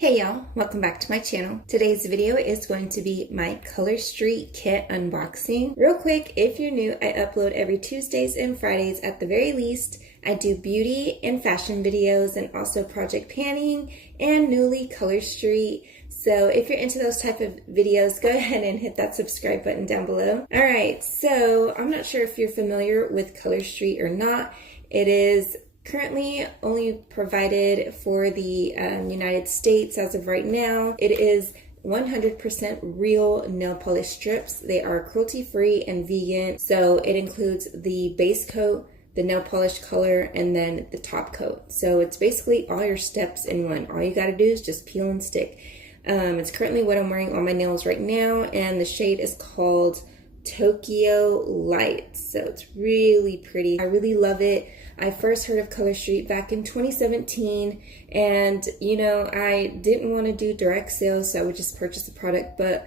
Hey y'all, welcome back to my channel. Today's video is going to be my Color Street kit unboxing. Real quick, if you're new, I upload every Tuesdays and Fridays at the very least. I do beauty and fashion videos and also project panning and newly Color Street. So if you're into those type of videos, go ahead and hit that subscribe button down below. All right, so I'm not sure if you're familiar with Color Street or not. It is currently only provided for the United States as of right now. It is 100% real nail polish strips. They are cruelty-free and vegan. So it includes the base coat, the nail polish color, and then the top coat. So it's basically all your steps in one. All you gotta do is just peel and stick. It's currently what I'm wearing on my nails right now, and the shade is called Tokyo Light. So it's really pretty. I really love it. I first heard of Color Street back in 2017, and you know, I didn't want to do direct sales, so I would just purchase the product, but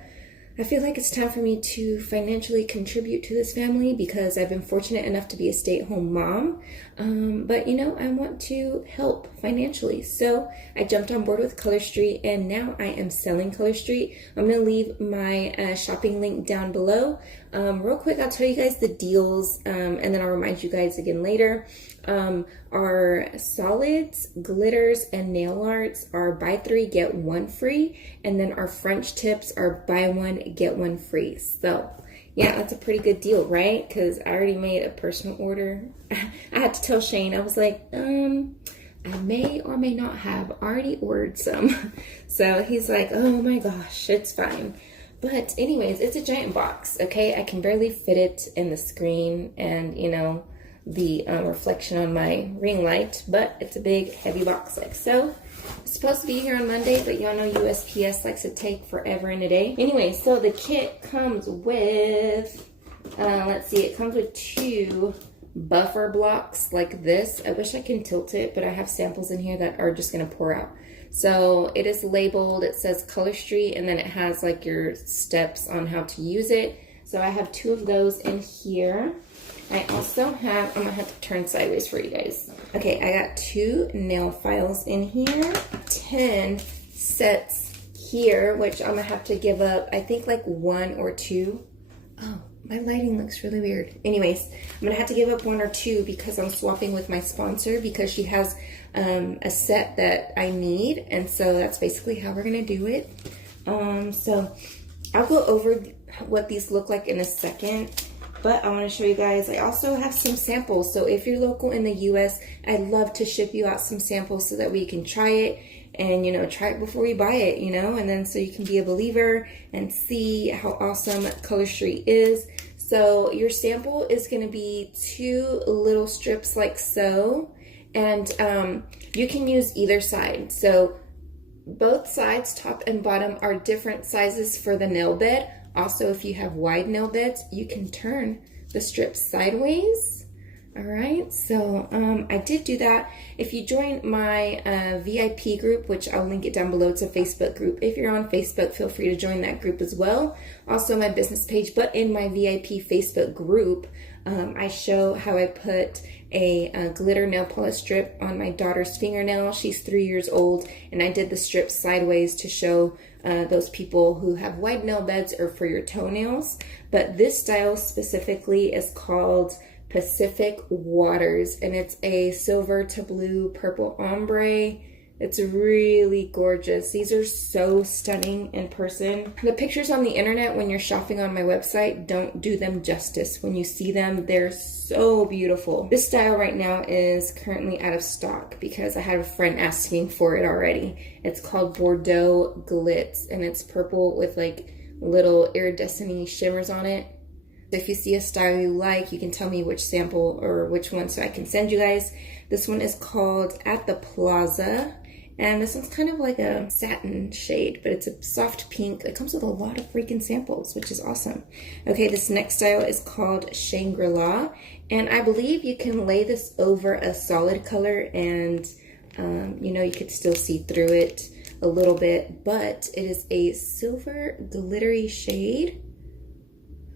I feel like it's time for me to financially contribute to this family because I've been fortunate enough to be a stay-at-home mom. But you know, I want to help financially. So I jumped on board with Color Street and now I am selling Color Street. I'm going to leave my shopping link down below. Real quick, I'll tell you guys the deals and then I'll remind you guys again later. Our solids, glitters, and nail arts are buy 3 get 1 free, and then our French tips are buy 1 get 1 free. So yeah, that's a pretty good deal, right? Because I already made a personal order. I had to tell Shane, I was like, I may or may not have already ordered some. So he's like, oh my gosh, it's fine. But anyways, it's a giant box, okay? I can barely fit it in the screen and, you know, the reflection on my ring light, but it's a big heavy box like so. It's supposed to be here on Monday, but y'all know USPS likes to take forever and a day. Anyway, so the kit comes with, let's see, it comes with 2 buffer blocks like this. I wish I can tilt it, but I have samples in here that are just gonna pour out. So it is labeled, it says Color Street, and then it has like your steps on how to use it. So I have 2 of those in here. I also have, I'm gonna have to turn sideways for you guys. Okay, I got 2 nail files in here, 10 sets here, which I'm gonna have to give up, I think like 1 or 2. Oh, my lighting looks really weird. Anyways, I'm gonna have to give up 1 or 2 because I'm swapping with my sponsor because she has a set that I need, and so that's basically how we're gonna do it. So I'll go over what these look like in a second. But I want to show you guys, I also have some samples. So if you're local in the US, I'd love to ship you out some samples so that we can try it and, you know, try it before we buy it, you know, and then so you can be a believer and see how awesome Color Street is. So your sample is going to be 2 little strips like so, and you can use either side. So both sides, top and bottom, are different sizes for the nail bed. Also, if you have wide nail beds, you can turn the strips sideways. All right, so I did do that. If you join my VIP group, which I'll link it down below, it's a Facebook group. If you're on Facebook, feel free to join that group as well. Also my business page, but in my VIP Facebook group, I show how I put a glitter nail polish strip on my daughter's fingernail. She's 3 years old, and I did the strip sideways to show those people who have wide nail beds or for your toenails. But this style specifically is called Pacific Waters, and it's a silver to blue purple ombre. It's really gorgeous. These are so stunning in person. The pictures on the internet when you're shopping on my website don't do them justice. When you see them, they're so beautiful. This style right now is currently out of stock because I had a friend asking for it already. It's called Bordeaux Glitz, and it's purple with like little iridescent shimmers on it. If you see a style you like, you can tell me which sample or which one so I can send you guys. This one is called At the Plaza. And this one's kind of like a satin shade, but it's a soft pink. It comes with a lot of freaking samples, which is awesome. Okay, this next style is called Shangri-La. And I believe you can lay this over a solid color and, you know, you could still see through it a little bit. But it is a silver glittery shade.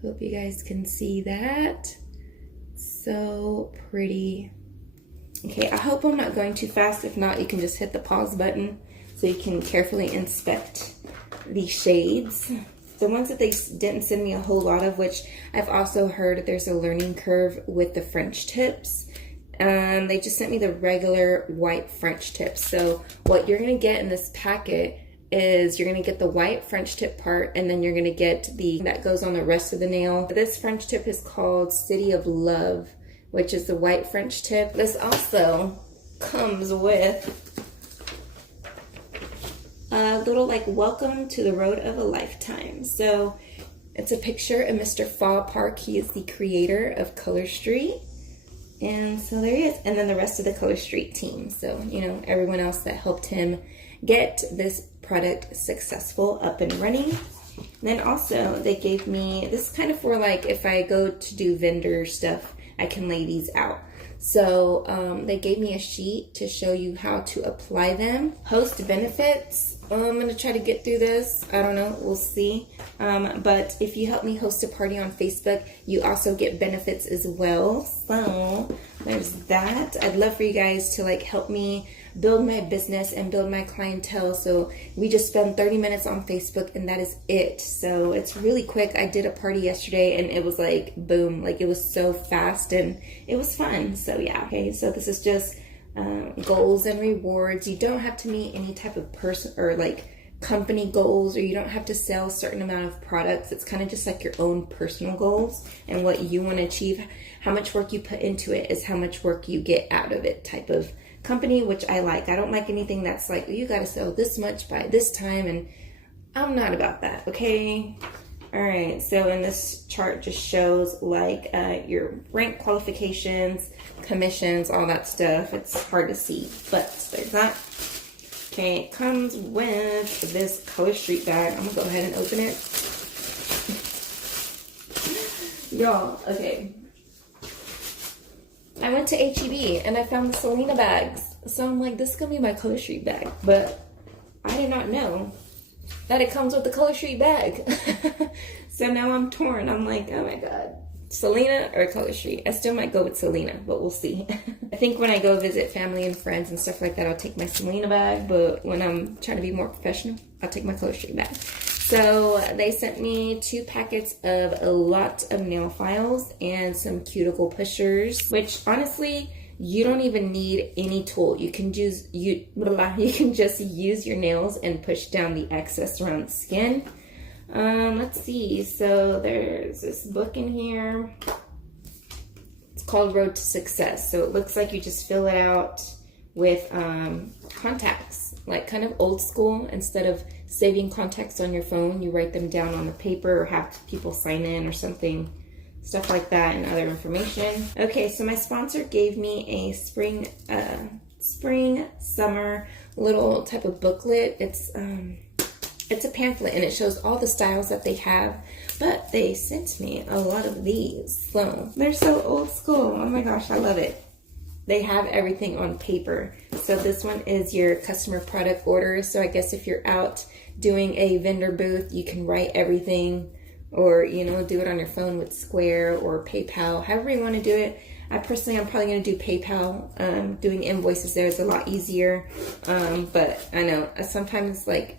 Hope you guys can see that. So pretty. Okay, I hope I'm not going too fast. If not, you can just hit the pause button so you can carefully inspect the shades. The ones that they didn't send me a whole lot of, which I've also heard there's a learning curve with the French tips. They just sent me the regular white French tips. So what you're gonna get in this packet is you're gonna get the white French tip part, and then you're gonna get the that goes on the rest of the nail. This French tip is called City of Love, which is the white French tip. This also comes with a little like welcome to the road of a lifetime. So it's a picture of Mr. Fall Park. He is the creator of Color Street. And so there he is. And then the rest of the Color Street team. So, you know, everyone else that helped him get this product successful, up and running. And then also they gave me, this is kind of for like if I go to do vendor stuff, I can lay these out. So they gave me a sheet to show you how to apply them. Host benefits. I'm going to try to get through this. I don't know. We'll see. But if you help me host a party on Facebook, you also get benefits as well. So there's that. I'd love for you guys to like help me build my business and build my clientele. So we just spend 30 minutes on Facebook and that is it. So it's really quick. I did a party yesterday and it was like boom, like it was so fast and it was fun. So yeah. Okay, so this is just goals and rewards. You don't have to meet any type of person or like company goals, or you don't have to sell a certain amount of products. It's kind of just like your own personal goals and what you want to achieve. How much work you put into it is how much work you get out of it type of company, which I like. I don't like anything that's like, you got to sell this much by this time, and I'm not about that. Okay. All right, so in this chart just shows like your rank qualifications, commissions, all that stuff. It's hard to see, but there's that. Okay, it comes with this Color Street bag. I'm gonna go ahead and open it. Y'all, okay. I went to H-E-B and I found the Selena bags. So I'm like, this is gonna be my Color Street bag, but I did not know that it comes with the Color Street bag. So now I'm torn. I'm like, oh my God, Selena or Color Street? I still might go with Selena, but we'll see. I think when I go visit family and friends and stuff like that, I'll take my Selena bag, but when I'm trying to be more professional, I'll take my Color Street bag. So they sent me 2 packets of a lot of nail files and some cuticle pushers, which honestly, you don't even need any tool. You can just use your nails and push down the excess around the skin. Let's see. So there's this book in here. It's called Road to Success. So it looks like you just fill it out with contacts, like kind of old school. Instead of saving contacts on your phone, you write them down on the paper or have people sign in or something. Stuff like that and other information. Okay, so my sponsor gave me a spring, summer little type of booklet. It's a pamphlet and it shows all the styles that they have, but they sent me a lot of these. So they're so old school. Oh my gosh, I love it. They have everything on paper. So this one is your customer product orders. So I guess if you're out doing a vendor booth, you can write everything, or, you know, do it on your phone with Square or PayPal, however you want to do it. I'm probably going to do PayPal. Doing invoices there is a lot easier. But I know sometimes like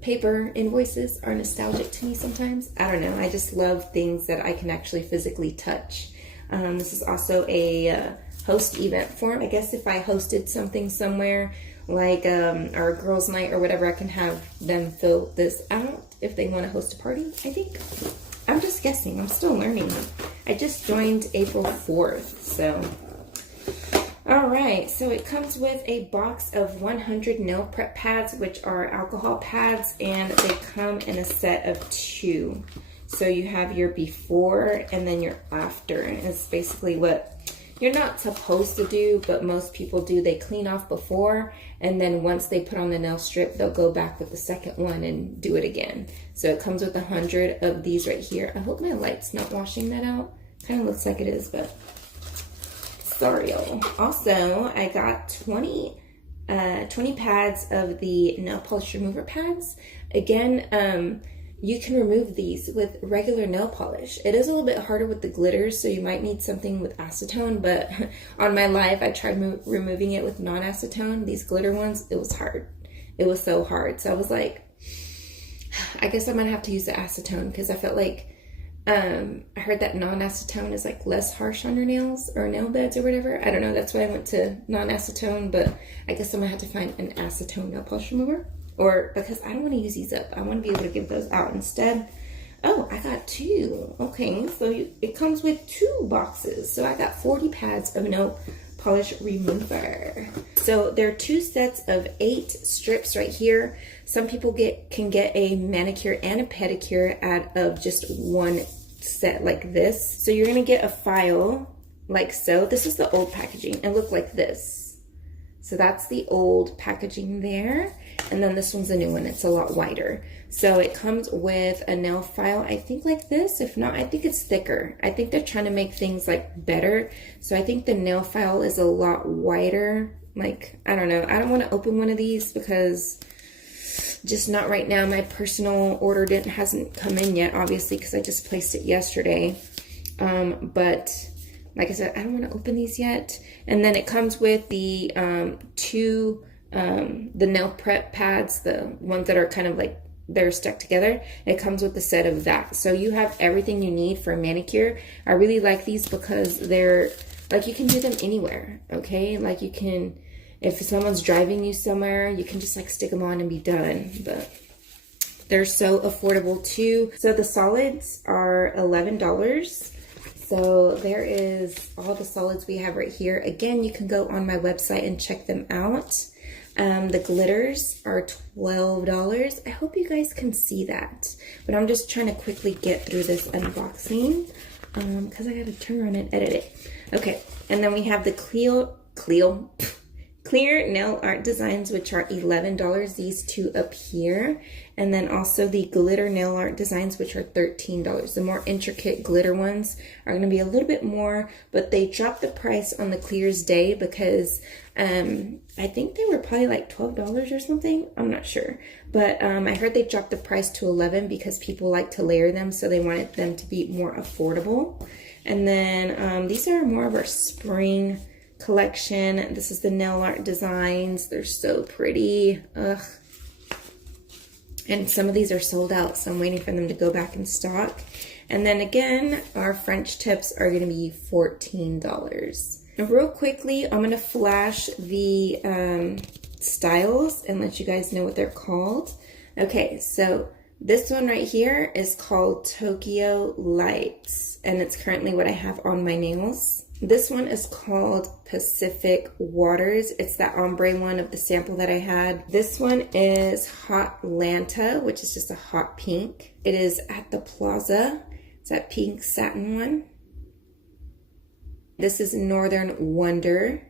paper invoices are nostalgic to me sometimes. I don't know. I just love things that I can actually physically touch. This is also a host event form. I guess if I hosted something somewhere like our girls' night or whatever, I can have them fill this out if they want to host a party, I think. I'm just guessing. I'm still learning. I just joined April 4th, so. All right, so it comes with a box of 100 nail prep pads, which are alcohol pads, and they come in a set of 2. So you have your before and then your after. And it's basically what you're not supposed to do, but most people do. They clean off before, and then once they put on the nail strip, they'll go back with the second one and do it again. So it comes with 100 of these right here. I hope my light's not washing that out. Kind of looks like it is, but sorry, y'all. Also, I got 20 pads of the nail polish remover pads. Again, you can remove these with regular nail polish. It is a little bit harder with the glitters, so you might need something with acetone, but on my live, I tried removing it with non-acetone. These glitter ones, it was hard. it was so hard. So I was like, I guess I might have to use the acetone, because I felt like I heard that non-acetone is like less harsh on your nails or nail beds or whatever. I don't know. That's why I went to non-acetone, but I guess I'm gonna have to find an acetone nail polish remover, or because I don't want to use these up. I want to be able to give those out instead. Oh, I got 2. Okay, so it comes with 2 boxes. So I got 40 pads of nail polish remover. So there are 2 sets of 8 strips right here. Some people can get a manicure and a pedicure out of just one set like this. So you're gonna get a file like so. This is the old packaging. It looked like this. So that's the old packaging there. And then this one's a new one. It's a lot wider. So it comes with a nail file, I think like this. If not, I think it's thicker. I think they're trying to make things like better. So I think the nail file is a lot wider. Like, I don't know. I don't want to open one of these because just not right now. My personal order hasn't come in yet, obviously, because I just placed it yesterday. But like I said, I don't want to open these yet. And then it comes with the 2 the nail prep pads, the ones that are kind of like they're stuck together. It comes with a set of that, so you have everything you need for a manicure. I really like these because they're like, you can do them anywhere. Okay, like you can, if someone's driving you somewhere, you can just like stick them on and be done. But they're so affordable too. So the solids are $11. So there is all the solids we have right here. Again, you can go on my website and check them out. The glitters are $12. I hope you guys can see that, but I'm just trying to quickly get through this unboxing because I got to turn around and edit it. Okay, and then we have the clear nail art designs, which are $11. These 2 up here, and then also the glitter nail art designs, which are $13. The more intricate glitter ones are going to be a little bit more, but they dropped the price on the Clear's Day because I think they were probably like $12 or something. I'm not sure, but I heard they dropped the price to $11 because people like to layer them, so they wanted them to be more affordable. And then these are more of our spring collection. This is the nail art designs. They're so pretty. Ugh. And some of these are sold out, so I'm waiting for them to go back in stock. And then again, our French tips are going to be $14. And real quickly, I'm going to flash the styles and let you guys know what they're called. Okay, so this one right here is called Tokyo Lights, and it's currently what I have on my nails. This one is called Pacific Waters. It's that ombre one of the sample that I had. This one is Hot Lanta, which is just a hot pink. It is at the Plaza. It's that pink satin one. This is Northern Wonder.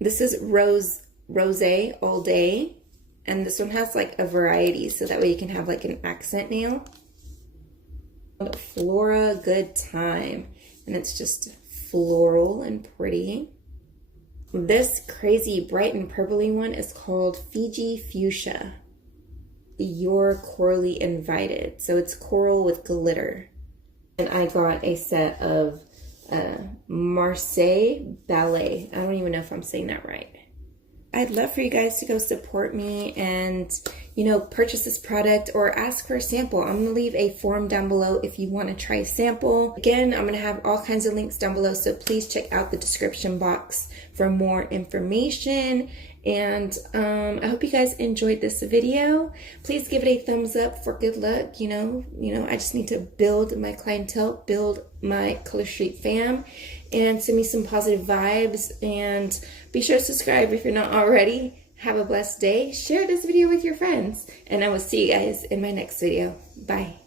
This is Rose All Day. And this one has like a variety, so that way you can have like an accent nail. Flora Good Time. And it's just floral and pretty. This crazy bright and purpley one is called Fiji Fuchsia. You're Corally Invited. So it's coral with glitter. And I got a set of Marseille Ballet. I don't even know if I'm saying that right. I'd love for you guys to go support me and, you know, purchase this product or ask for a sample. I'm going to leave a form down below if you want to try a sample. Again, I'm going to have all kinds of links down below, so please check out the description box for more information. And I hope you guys enjoyed this video. Please give it a thumbs up for good luck. You know, I just need to build my clientele, build my Color Street fam, and send me some positive vibes. And be sure to subscribe if you're not already. Have a blessed day. Share this video with your friends. And I will see you guys in my next video. Bye.